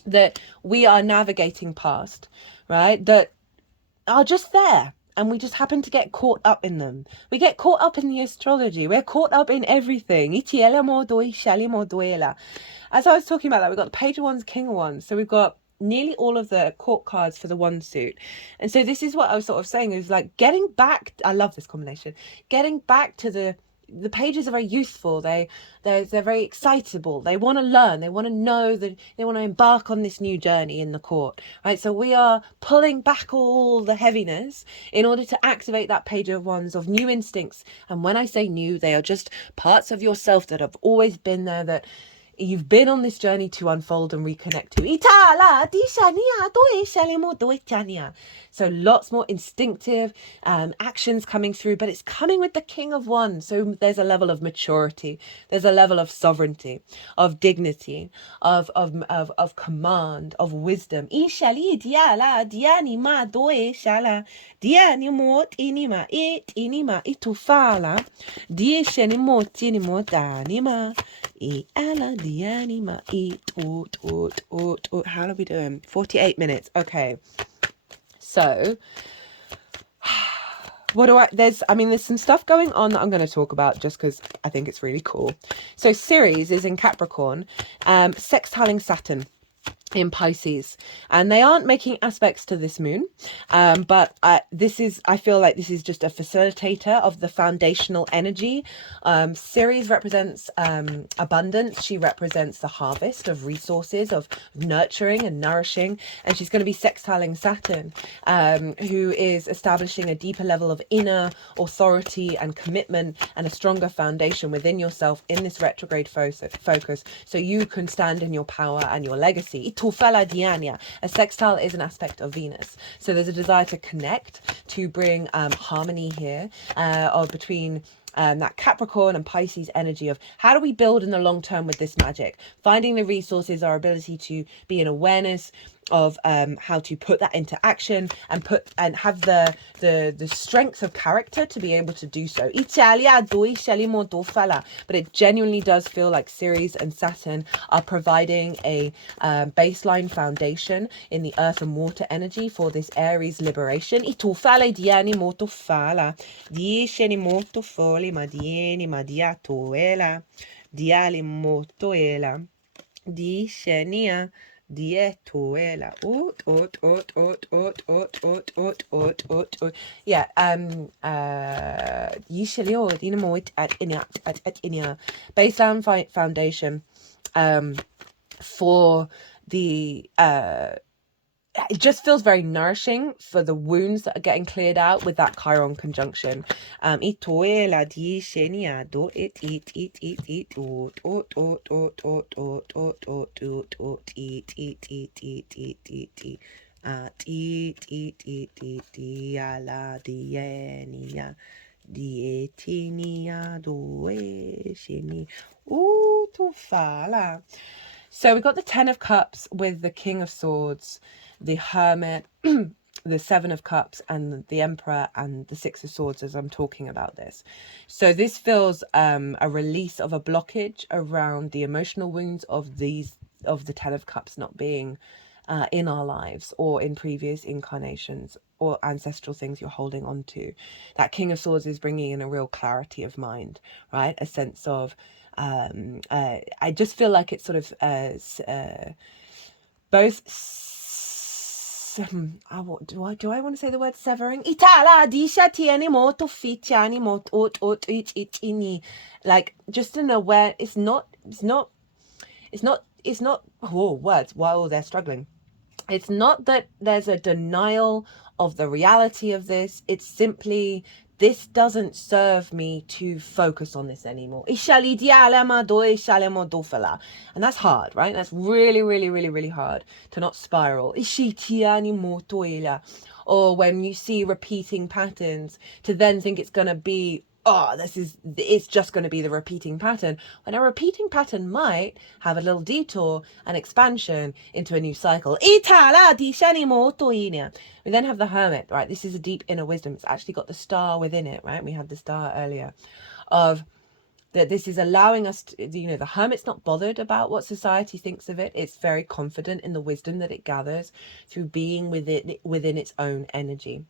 that we are navigating past, right, that are just there, and we just happen to get caught up in them. We get caught up in the astrology, we're caught up in everything. As I was talking about that, we've got the Page of Wands, King of Wands, so we've got nearly all of the court cards for the one suit. And so this is what I was sort of saying, is like getting back, I love this combination, getting back to the pages are very youthful, they're very excitable, they want to learn, they want to know, that they want to embark on this new journey in the court, right? So we are pulling back all the heaviness in order to activate that Page of Wands of new instincts. And when I say new, they are just parts of yourself that have always been there, that you've been on this journey to unfold and reconnect to. So lots more instinctive actions coming through, but it's coming with the King of Wands. So there's a level of maturity, there's a level of sovereignty, of dignity, of command, of wisdom. How are we doing? 48 minutes. Okay. So there's some stuff going on that I'm going to talk about just because I think it's really cool. So Ceres is in Capricorn, sextiling Saturn. in Pisces, and they aren't making aspects to this moon, but I feel like this is just a facilitator of the foundational energy. Ceres represents abundance. She represents the harvest of resources, of nurturing and nourishing, and she's going to be sextiling Saturn, who is establishing a deeper level of inner authority and commitment and a stronger foundation within yourself in this retrograde focus, so you can stand in your power and your legacy. A sextile is an aspect of Venus, so there's a desire to connect, to bring harmony here, or between that Capricorn and Pisces energy of how do we build in the long term with this magic, finding the resources, our ability to be in awareness of how to put that into action and have the strength of character to be able to do so. But it genuinely does feel like Ceres and Saturn are providing a baseline foundation in the earth and water energy for this Aries liberation. Dietuela. Yeah, baseline foundation for the it just feels very nourishing for the wounds that are getting cleared out with that Chiron conjunction. So we got the 10 of Cups with the King of Swords, the Hermit, the 7 of Cups, and the Emperor, and the 6 of Swords as I'm talking about this. So this feels a release of a blockage around the emotional wounds of the 10 of Cups not being in our lives or in previous incarnations or ancestral things you're holding on to. That King of Swords is bringing in a real clarity of mind, right? A sense of I just feel like it's sort of both do I want to say the word severing? Like just an aware, it's not oh, words while they're struggling. It's not that there's a denial of the reality of this. It's simply, this doesn't serve me to focus on this anymore. And that's hard, right? That's really, really, really, really hard to not spiral. Or when you see repeating patterns, to then think it's going to be, oh, it's just going to be the repeating pattern, when a repeating pattern might have a little detour and expansion into a new cycle. We then have the Hermit, right? This is a deep inner wisdom. It's actually got the star within it, right? We had the star earlier of that. This is allowing us to, the Hermit's not bothered about what society thinks of it. It's very confident in the wisdom that it gathers through being within its own energy.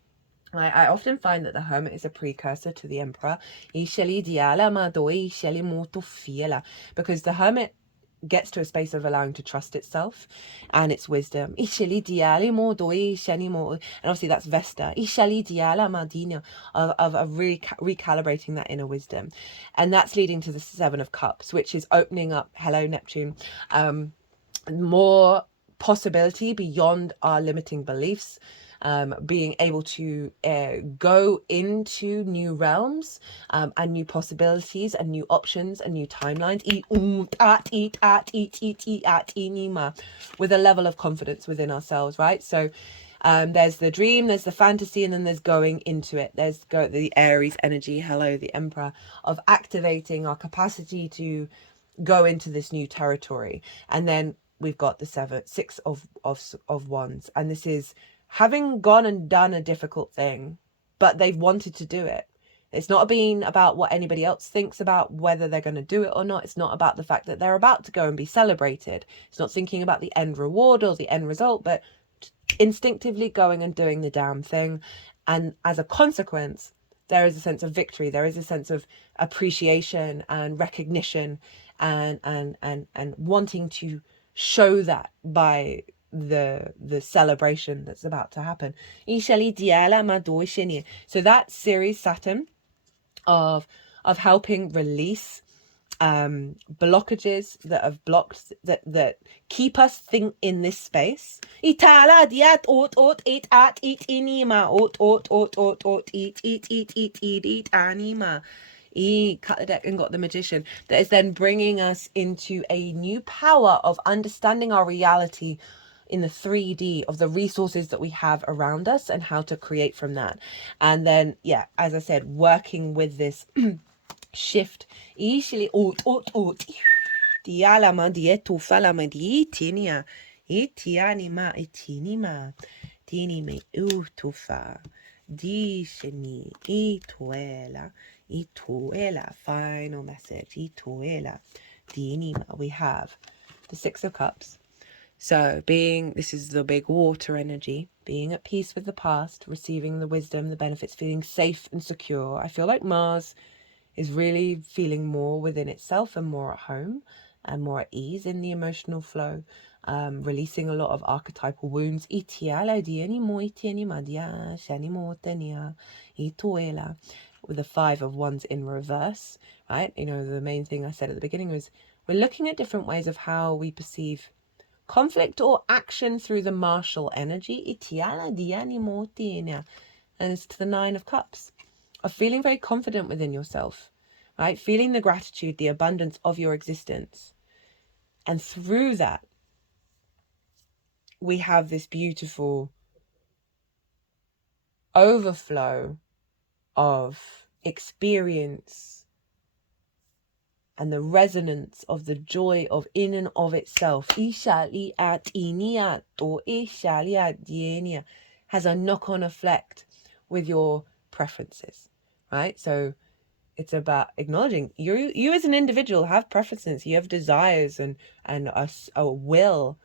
I often find that the Hermit is a precursor to the Emperor, because the Hermit gets to a space of allowing to trust itself and its wisdom. And obviously that's Vesta, of recalibrating that inner wisdom. And that's leading to the 7 of Cups, which is opening up, hello Neptune, more possibility beyond our limiting beliefs. Being able to go into new realms and new possibilities and new options and new timelines with a level of confidence within ourselves, right? So there's the dream, there's the fantasy, and then there's going into it. There's the Aries energy, hello, the Emperor, of activating our capacity to go into this new territory. And then we've got the 6 of Wands, and this is having gone and done a difficult thing, but they've wanted to do it. It's not been about what anybody else thinks about whether they're going to do it or not. It's not about the fact that they're about to go and be celebrated. It's not thinking about the end reward or the end result, but instinctively going and doing the damn thing. And as a consequence, there is a sense of victory. There is a sense of appreciation and recognition and wanting to show that by the celebration that's about to happen. So that Ceres Saturn of helping release blockages that have blocked, that keep us think in this space. Itala diat ot it at it inima ot eat anima. Cut the deck and got the Magician. That is then bringing us into a new power of understanding our reality in the 3D of the resources that we have around us and how to create from that. And then, yeah, as I said, working with this shift. Dialama dietu falama dietinia. Itianima itinima. Dinime utufa. Dishini ituela. Ituela. Final message. Ituela. Dinima. We have the Six of Cups. So this is the big water energy, being at peace with the past, receiving the wisdom, the benefits, feeling safe and secure. I feel like Mars is really feeling more within itself and more at home and more at ease in the emotional flow, releasing a lot of archetypal wounds. With the Five of Wands in reverse, right? You know, the main thing I said at the beginning was we're looking at different ways of how we perceive conflict or action through the martial energy. And it's to the Nine of Cups, of feeling very confident within yourself, right? Feeling the gratitude, the abundance of your existence. And through that, we have this beautiful overflow of experience and the resonance of the joy of in and of itself has a knock-on effect with your preferences, right? So it's about acknowledging you as an individual have preferences, you have desires and a will.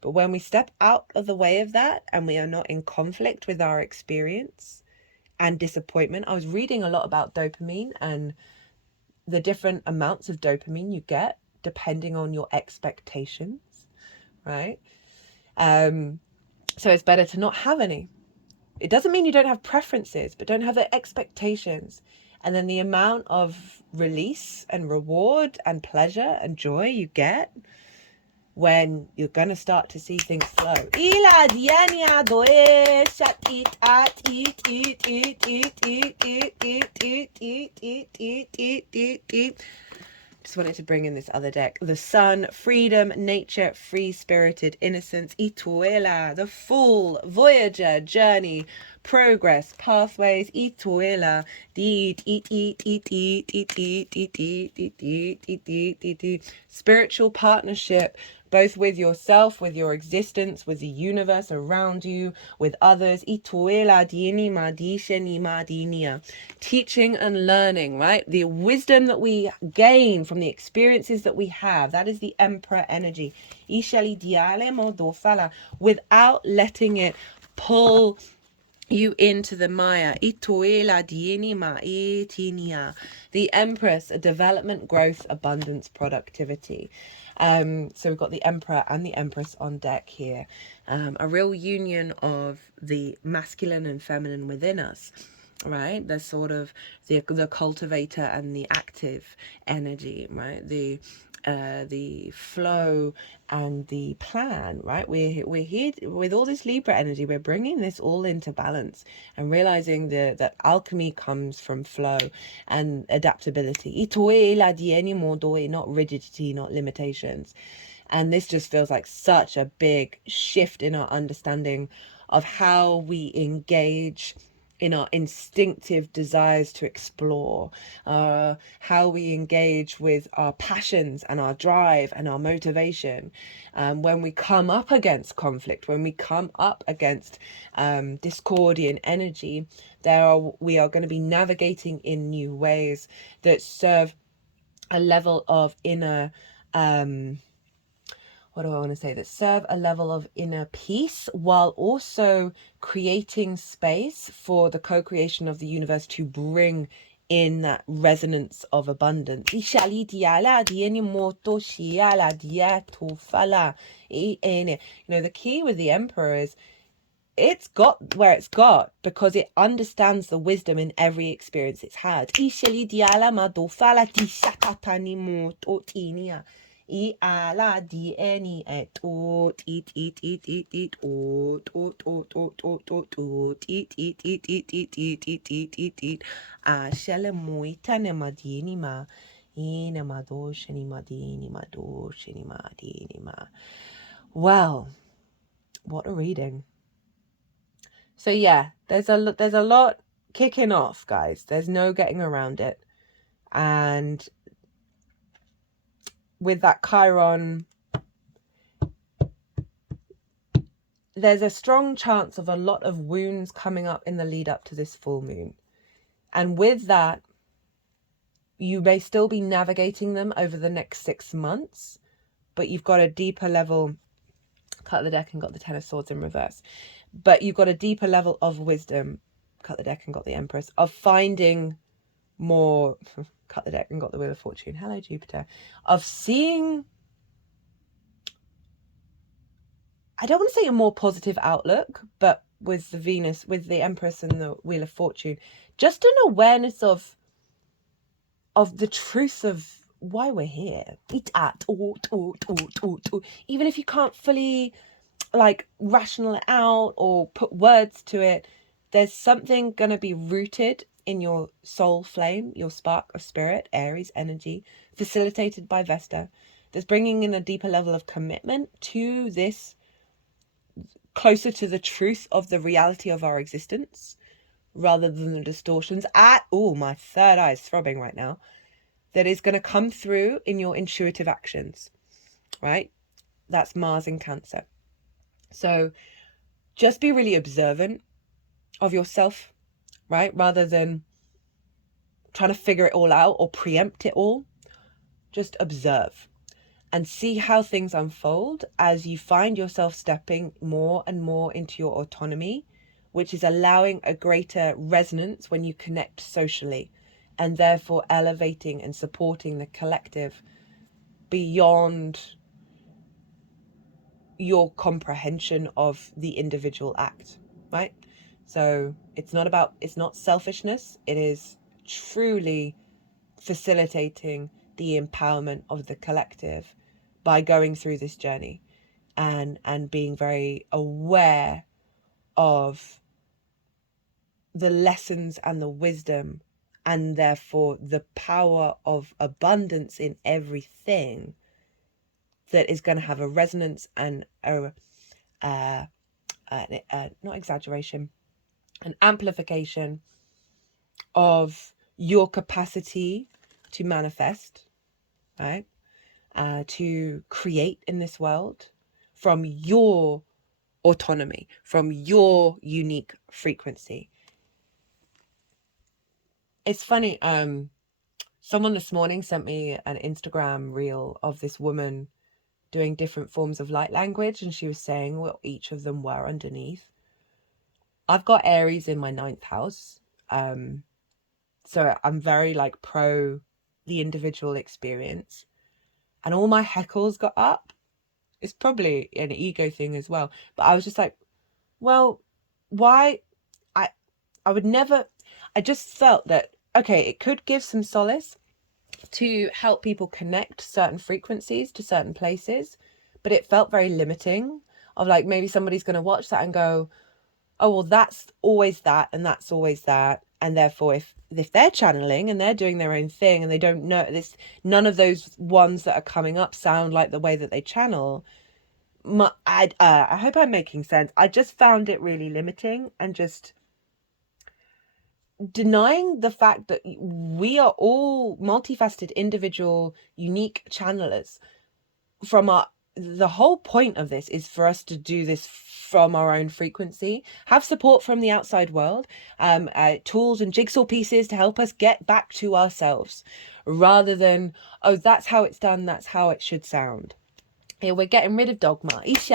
But when we step out of the way of that and we are not in conflict with our experience and disappointment. I was reading a lot about dopamine and the different amounts of dopamine you get depending on your expectations, right? So it's better to not have any. It doesn't mean you don't have preferences, but don't have the expectations. And then the amount of release and reward and pleasure and joy you get when you're going to start to see things flow. Just wanted to bring in this other deck. The Sun, freedom, nature, free-spirited innocence, Ituela, the Fool, Voyager, journey, progress, pathways, Ituela, spiritual partnership, both with yourself, with your existence, with the universe around you, with others. Teaching and learning, right? The wisdom that we gain from the experiences that we have, that is the Emperor energy. Without letting it pull you into the Maya. The Empress, development, growth, abundance, productivity. So we've got the Emperor and the Empress on deck here. A real union of the masculine and feminine within us, right? The sort of the cultivator and the active energy, right? The flow and the plan, right? We're here with all this Libra energy. We're bringing this all into balance and realizing that alchemy comes from flow and adaptability. Not rigidity, not limitations. And this just feels like such a big shift in our understanding of how we engage in our instinctive desires to explore, how we engage with our passions and our drive and our motivation. When we come up against conflict, when we come up against discordian energy, we are going to be navigating in new ways that serve a level of inner that serve a level of inner peace, while also creating space for the co-creation of the universe to bring in that resonance of abundance. You know, the key with the Emperor is it's got where it's got because it understands the wisdom in every experience it's had. Well, what a reading. So yeah, there's a lot kicking off, guys. There's no getting around it. And with that Chiron, there's a strong chance of a lot of wounds coming up in the lead up to this full moon. And with that, you may still be navigating them over the next 6 months, but you've got a deeper level. Cut the deck and got the Ten of Swords in reverse. But you've got a deeper level of wisdom. Cut the deck and got the Empress. Of finding more. Cut the deck and got the Wheel of Fortune. Hello, Jupiter. Of seeing, I don't want to say a more positive outlook, but with the Venus, with the Empress and the Wheel of Fortune, just an awareness of the truth of why we're here. Even if you can't fully like rational it out or put words to it, there's something going to be rooted in your soul flame, your spark of spirit, Aries energy, facilitated by Vesta, that's bringing in a deeper level of commitment to this, closer to the truth of the reality of our existence, rather than the distortions. My third eye is throbbing right now. That is going to come through in your intuitive actions, right? That's Mars in Cancer. So just be really observant of yourself, right? Rather than trying to figure it all out or preempt it all. Just observe and see how things unfold as you find yourself stepping more and more into your autonomy, which is allowing a greater resonance when you connect socially, and therefore elevating and supporting the collective beyond your comprehension of the individual act, right? So it's not selfishness. It is truly facilitating the empowerment of the collective by going through this journey and being very aware of the lessons and the wisdom, and therefore the power of abundance in everything that is going to have a resonance and not exaggeration, an amplification of your capacity to manifest, right? To create in this world from your autonomy, from your unique frequency. It's funny, someone this morning sent me an Instagram reel of this woman doing different forms of light language, and she was saying what each of them were underneath. I've got Aries in my 9th house, so I'm very like pro the individual experience, and all my heckles got up. It's probably an ego thing as well, but I was just like, well, why? I would never. I just felt that, okay, it could give some solace to help people connect certain frequencies to certain places, but it felt very limiting, of like, maybe somebody's going to watch that and go, oh, well, that's always that and that's always that, and therefore if they're channeling and they're doing their own thing and they don't know this, none of those ones that are coming up sound like the way that they channel. I hope I'm making sense. I just found it really limiting and just denying the fact that we are all multifaceted, individual, unique channelers. The whole point of this is for us to do this from our own frequency, have support from the outside world, tools and jigsaw pieces to help us get back to ourselves, rather than, oh, that's how it's done, that's how it should sound. Here, we're getting rid of dogma. This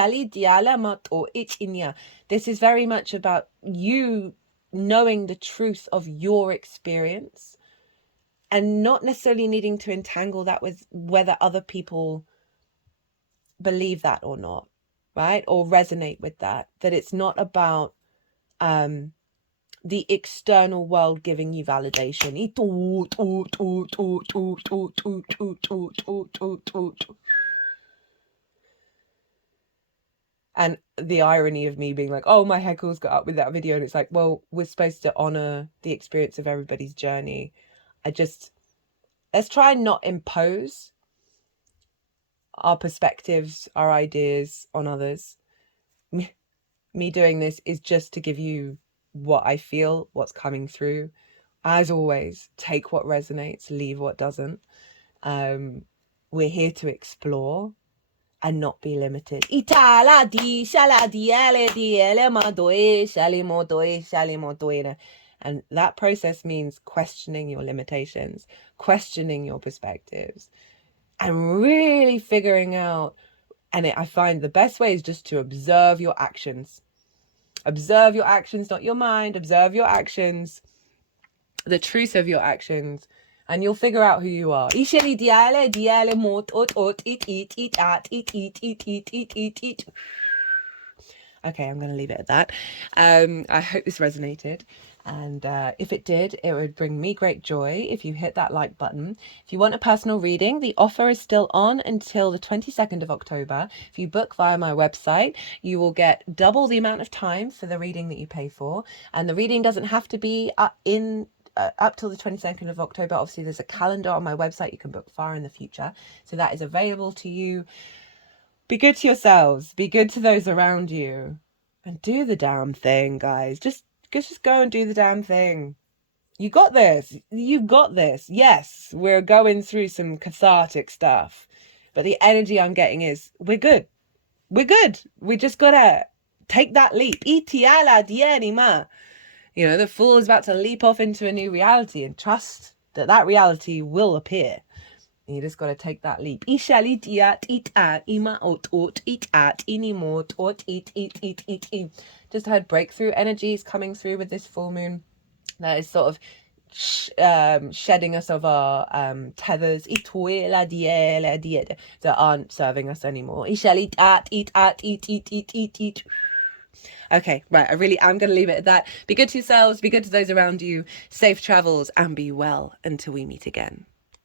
is very much about you knowing the truth of your experience and not necessarily needing to entangle that with whether other people believe that or not, right? Or resonate with that, that it's not about the external world giving you validation. And the irony of me being like, oh, my heckles got up with that video. And it's like, well, we're supposed to honor the experience of everybody's journey. Let's try and not impose our perspectives, our ideas on others. Me doing this is just to give you what I feel, what's coming through. As always, take what resonates, leave what doesn't. We're here to explore and not be limited. And that process means questioning your limitations, questioning your perspectives, and really figuring out. And I find the best way is just to observe your actions. Observe your actions, not your mind. Observe your actions, the truth of your actions, and you'll figure out who you are. Okay, I'm going to leave it at that. I hope this resonated. And if it did, it would bring me great joy if you hit that like button. If you want a personal reading, the offer is still on until the 22nd of October. If you book via my website, you will get double the amount of time for the reading that you pay for. And the reading doesn't have to be up till the 22nd of October. Obviously, there's a calendar on my website you can book far in the future. So that is available to you. Be good to yourselves. Be good to those around you. And do the damn thing, guys. Just go and do the damn thing. You got this. You've got this. Yes, we're going through some cathartic stuff. But the energy I'm getting is, we're good. We're good. We just got to take that leap. You know, the fool is about to leap off into a new reality and trust that that reality will appear. You just got to take that leap. Just heard breakthrough energies coming through with this full moon. That is sort of shedding us of our tethers that aren't serving us anymore. Okay, right, I really am going to leave it at that. Be good to yourselves, be good to those around you, safe travels, and be well until we meet again.